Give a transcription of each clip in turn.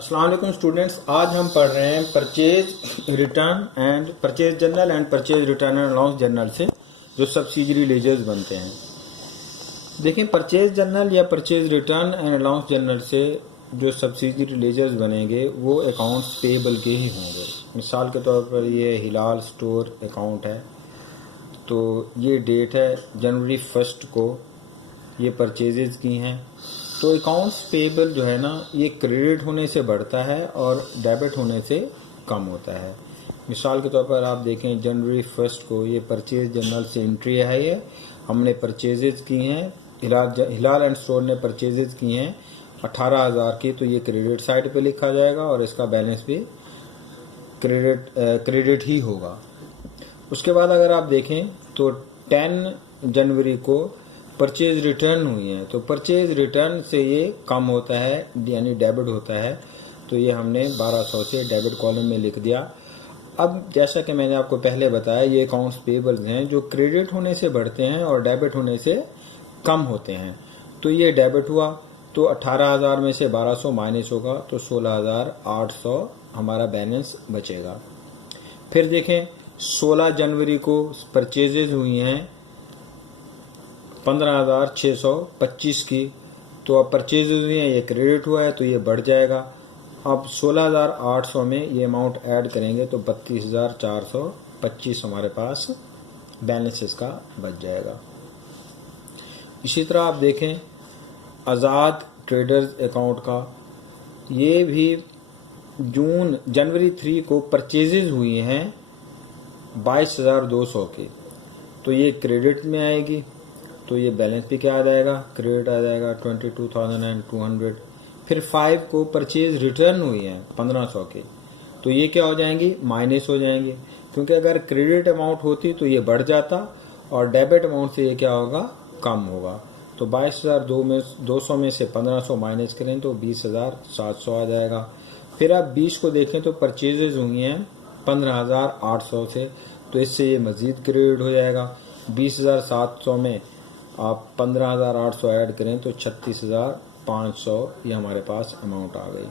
अस्सलाम वालेकुम स्टूडेंट्स, आज हम पढ़ रहे हैं purchase return and purchase journal and purchase return and allowance journal से जो सब्सिडरी लेजर्स बनते हैं। देखें, परचेज जर्नल या purchase return and allowance journal से जो सब्सिडरी लेजर्स बनेंगे वो अकाउंट्स पेएबल के ही होंगे। मिसाल के तौर पर ये हिलाल स्टोर अकाउंट है, तो ये डेट है जनवरी 1 को ये परचेजेज की हैं। तो अकाउंट्स पेएबल जो है ना, ये क्रेडिट होने से बढ़ता है और डेबिट होने से कम होता है। मिसाल के तौर पर आप देखें, जनवरी 1 को ये परचेज जर्नल से एंट्री है, ये हमने परचेजेज की हैं, हिलाल एंड स्टोर ने परचेजेज की हैं 18,000 की, तो ये क्रेडिट साइड पे लिखा जाएगा और इसका बैलेंस भी क्रेडिट ही होगा। उसके बाद अगर आप देखें तो 10 जनवरी को परचेज रिटर्न हुई है, तो परचेज रिटर्न से ये कम होता है यानी डेबिट होता है, तो ये हमने 1200 से डेबिट कॉलम में लिख दिया। अब जैसा कि मैंने आपको पहले बताया, ये अकाउंट्स पेएबल्स हैं जो क्रेडिट होने से बढ़ते हैं और डेबिट होने से कम होते हैं। तो ये डेबिट हुआ तो 18,000 में से 1200 माइनस होगा तो 16,800 हमारा बैलेंस बचेगा। फिर देखें, 16 जनवरी को परचेजेज हुई हैं 15,625 की, तो अब परचेजेज हुई हैं, ये क्रेडिट हुआ है तो ये बढ़ जाएगा। अब 16,800 में ये अमाउंट ऐड करेंगे तो 32,425 हमारे पास बैलेंस इसका बच जाएगा। इसी तरह आप देखें, आज़ाद ट्रेडर्स अकाउंट का, ये भी जनवरी 3 को परचेजेज हुई हैं 22,200 की, तो ये क्रेडिट में आएगी, तो ये बैलेंस भी क्या आ जाएगा, क्रेडिट आ जाएगा 22,200। फिर 5 को परचेज रिटर्न हुई है 1500 की, तो ये क्या हो जाएंगी, माइनस हो जाएंगी, क्योंकि अगर क्रेडिट अमाउंट होती तो ये बढ़ जाता और डेबिट अमाउंट से ये क्या होगा, कम होगा। तो 22,200 में से 1500 माइनस करें तो 20,700 आ जाएगा। फिर आप 20 को देखें तो परचेजेज हुई हैं 15,800 से, तो इससे ये मजीद क्रेडिट हो जाएगा। 20,700 में आप 15,800 ऐड करें तो 36,500 ये हमारे पास अमाउंट आ गई।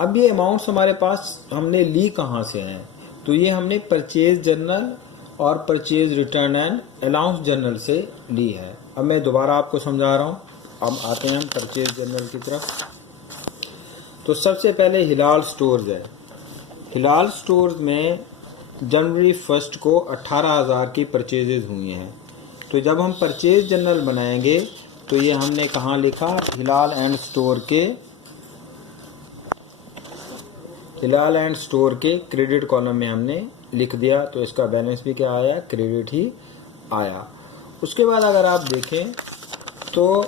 अब ये अमाउंट्स हमारे पास हमने ली कहाँ से हैं, तो ये हमने परचेज जर्नल और purchase return and allowance journal से ली है। अब मैं दोबारा आपको समझा रहा हूँ। अब आते हैं हम परचेज जर्नल की तरफ। तो सबसे पहले हिलाल स्टोर्स है। हिलाल स्टोर्स में जनवरी 1 को 18,000 की परचेजेज हुई हैं, तो जब हम परचेज जर्नल बनाएंगे तो ये हमने कहाँ लिखा, हिलाल एंड स्टोर के क्रेडिट कॉलम में हमने लिख दिया, तो इसका बैलेंस भी क्या आया, क्रेडिट ही आया। उसके बाद अगर आप देखें तो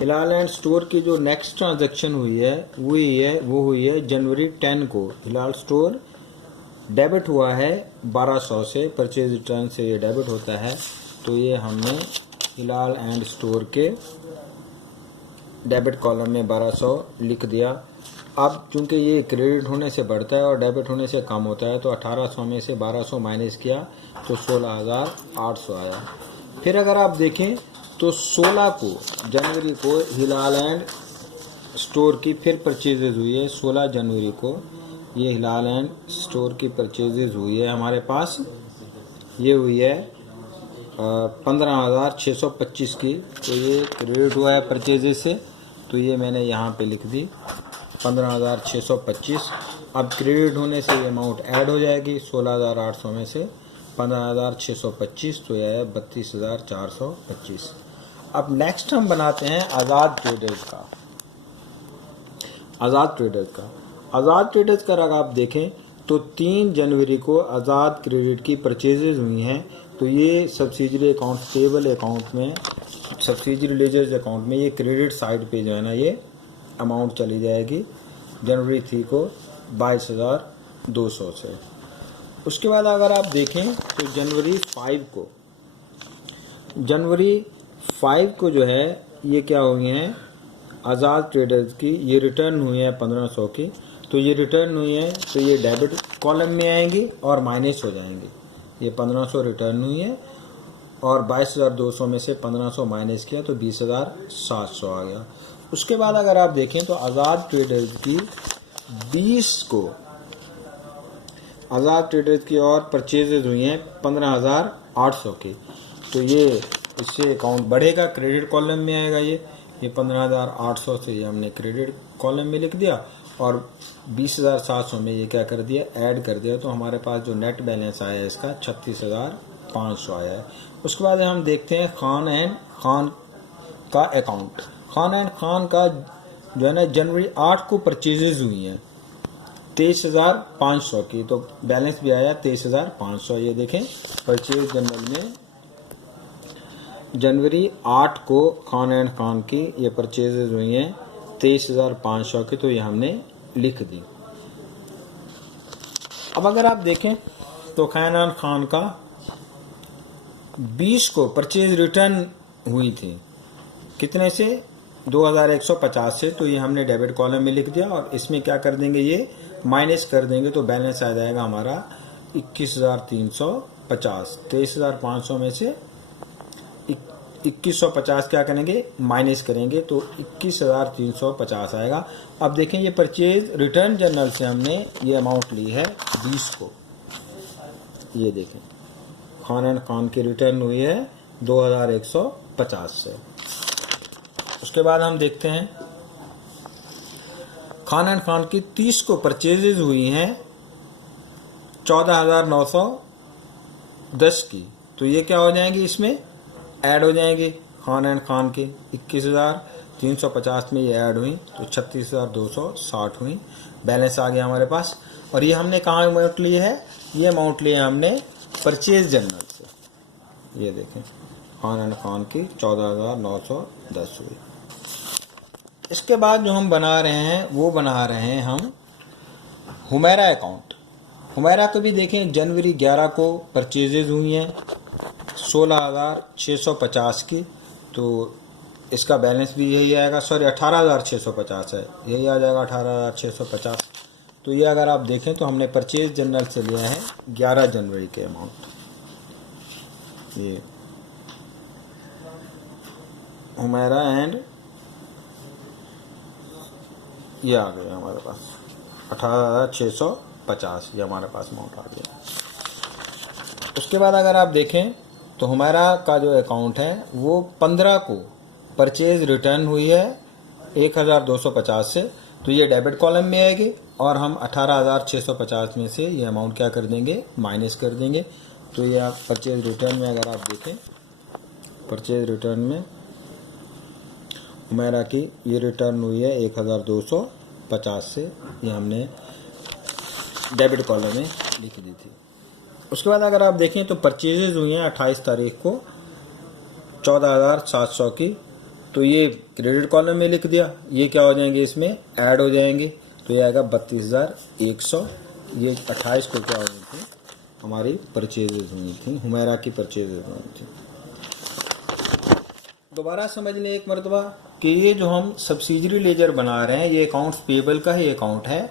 हिलाल एंड स्टोर की जो नेक्स्ट ट्रांजैक्शन हुई है वो हुई है जनवरी 10 को। हिलाल स्टोर डेबिट हुआ है 1200 से, परचेज रिटर्न से ये डेबिट होता है, तो ये हमने हिलाल एंड स्टोर के डेबिट कॉलम में 1200 लिख दिया। अब चूंकि ये क्रेडिट होने से बढ़ता है और डेबिट होने से कम होता है, तो 1800 में से 1200 माइनस किया तो 16,800 आया। फिर अगर आप देखें तो 16 को जनवरी को हिलाल एंड स्टोर की फिर परचेजेज हुई है। 16 जनवरी को ये हिलाल एंड स्टोर की परचेजेज हुई है हमारे पास, ये हुई है 15,625 की, तो ये क्रेडिट हुआ है परचेजेज से, तो ये मैंने यहाँ पे लिख दी 15,625। अब क्रेडिट होने से ये अमाउंट ऐड हो जाएगी 16,800 में से 15,625, तो यह है 32,425। अब नेक्स्ट हम बनाते हैं आज़ाद ट्रेडर्स का। आज़ाद ट्रेडर्स का अगर आप देखें तो 3 जनवरी को आज़ाद क्रेडिट की परचेजेज हुई हैं, तो ये सब्सिडरी अकाउंट पेएबल अकाउंट में, सब्सिडरी लेजर्स अकाउंट में ये क्रेडिट साइड पे जो है ना, ये अमाउंट चली जाएगी जनवरी 3 को 22,200 से। उसके बाद अगर आप देखें तो जनवरी 5 को जो है ये क्या हुई हैं, आज़ाद ट्रेडर्स की ये रिटर्न हुई है 1500 की, तो ये रिटर्न हुई है तो ये डेबिट कॉलम में आएंगी और माइनस हो जाएंगी। ये 1500 रिटर्न हुई है और 22,200 में से 1500 माइनस किया तो 20,700 आ गया। उसके बाद अगर आप देखें तो आज़ाद ट्रेडर्स की 20 को आज़ाद ट्रेडर्स की और परचेजेज हुई हैं 15,800 की। तो ये इससे अकाउंट बढ़ेगा, क्रेडिट कॉलम में आएगा। ये 15,800 से ये हमने क्रेडिट कॉलम में लिख दिया और 20,700 में ये क्या कर दिया, ऐड कर दिया। तो हमारे पास जो नेट बैलेंस आया है इसका 36,500 आया है। उसके बाद हम देखते हैं खान एंड खान का अकाउंट। खान एंड खान का जो है ना जनवरी 8 को परचेजेज हुई हैं 23,500 की, तो बैलेंस भी आया 23,500। ये देखें परचेज जनरल में जनवरी 8 को खान एंड खान की ये परचेजेज हुई हैं 23,500 की, तो ये हमने लिख दी। अब अगर आप देखें तो खान एंड खान का 20 को परचेज रिटर्न हुई थी, कितने से, 2,150 से। तो ये हमने डेबिट कॉलम में लिख दिया और इसमें क्या कर देंगे, ये माइनस कर देंगे तो बैलेंस आ जाएगा हमारा 21,350। 23,500 में से 2150 क्या करेंगे, माइनस करेंगे तो 21,350 आएगा। अब देखें ये परचेज रिटर्न जर्नल से हमने ये अमाउंट ली है 20 को। ये देखें खान एंड खान की रिटर्न हुई है 2,150 से। उसके बाद हम देखते हैं खान एंड खान की 30 को परचेजेज हुई हैं 14,910 की। तो ये क्या हो जाएंगी, इसमें ऐड हो जाएंगे खान एंड खान के 21,350 में ये ऐड हुई तो 36,260 हुई, बैलेंस आ गया हमारे पास। और ये हमने कहाँ अमाउंट ली है, ये अमाउंट लिए हमने परचेज जनरल से। ये देखें खान एंड खान की 14,910 हुई। इसके बाद जो हम बना रहे हैं वो बना रहे हैं हम हुमैरा अकाउंट। हुमैरा को भी देखें जनवरी 11 को परचेजेज हुई हैं 16,650 की, तो इसका बैलेंस भी यही आएगा, सॉरी 18,650 है, यही आ जाएगा 18,650। तो ये अगर आप देखें तो हमने परचेज जनरल से लिया है 11 जनवरी के अमाउंट। ये हुमैरा एंड ये आ गया हमारे पास 18,650, ये हमारे पास अमाउंट आ गया। उसके बाद अगर आप देखें तो हुमैरा का जो अकाउंट है वो 15 को परचेज रिटर्न हुई है 1,250 से, तो ये डेबिट कॉलम में आएगी और हम 18,650 में से ये अमाउंट क्या कर देंगे, माइनस कर देंगे। तो ये आप परचेज रिटर्न में अगर आप देखें, परचेज रिटर्न में हुमैरा की ये रिटर्न हुई है 1,250 से, ये हमने डेबिट कॉलम में लिख दी थी। उसके बाद अगर आप देखें तो परचेजेज हुई हैं 28 तारीख को 14,700 की, तो ये क्रेडिट कॉलम में लिख दिया। ये क्या हो जाएंगे, इसमें ऐड हो जाएंगे तो ये आएगा 32,100। ये 28 को क्या हुई थी, हमारी परचेजेज हुई थी, हुमैरा की परचेजेज हुई थी। दोबारा समझ लें एक मरतबा कि ये जो हम सब्सिडरी लेजर बना रहे हैं ये अकाउंट्स पेबल का ही अकाउंट है।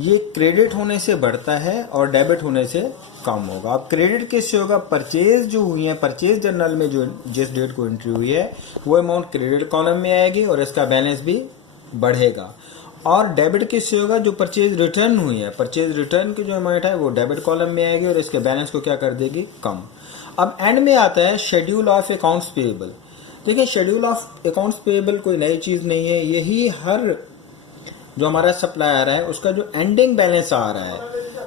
ये क्रेडिट होने से बढ़ता है और डेबिट होने से कम होगा। अब क्रेडिट किससे होगा, परचेज जो हुई है, परचेज जर्नल में जो जिस डेट को एंट्री हुई है वो अमाउंट क्रेडिट कॉलम में आएगी और इसका बैलेंस भी बढ़ेगा। और डेबिट किससे होगा, जो परचेज रिटर्न हुई है, परचेज रिटर्न की जो अमाउंट है वो डेबिट कॉलम में आएगी और इसके बैलेंस को क्या कर देगी, कम। अब एंड में आता है शेड्यूल ऑफ अकाउंट्स पेएबल। देखिए शेड्यूल ऑफ अकाउंट्स पेएबल कोई नई चीज नहीं है, यही हर जो हमारा सप्लायर है उसका जो एंडिंग बैलेंस आ रहा है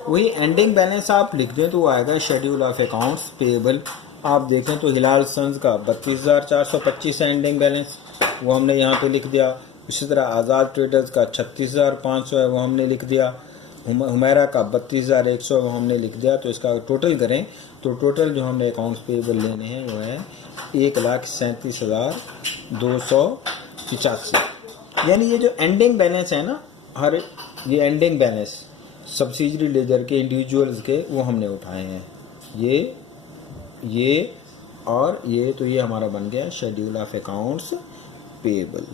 वही एंडिंग बैलेंस आप लिख दें तो वो आएगा शेड्यूल ऑफ अकाउंट्स पेएबल। आप देखें तो हिलाल सन्स का 32,425 है एंडिंग बैलेंस, वो हमने यहाँ पे लिख दिया। इसी तरह आज़ाद ट्रेडर्स का 36,500 है, वो हमने लिख दिया। हुमैरा का 32,100 वो हमने लिख दिया। तो इसका टोटल करें तो टोटल जो हमने अकाउंट्स पेएबल लेने हैं वो है 1,37,285। यानी ये जो एंडिंग बैलेंस है ना, हर ये एंडिंग बैलेंस सब्सिडरी लेजर के इंडिविजुअल्स के वो हमने उठाए हैं, ये और ये, तो ये हमारा बन गया शेड्यूल ऑफ अकाउंट्स पेएबल।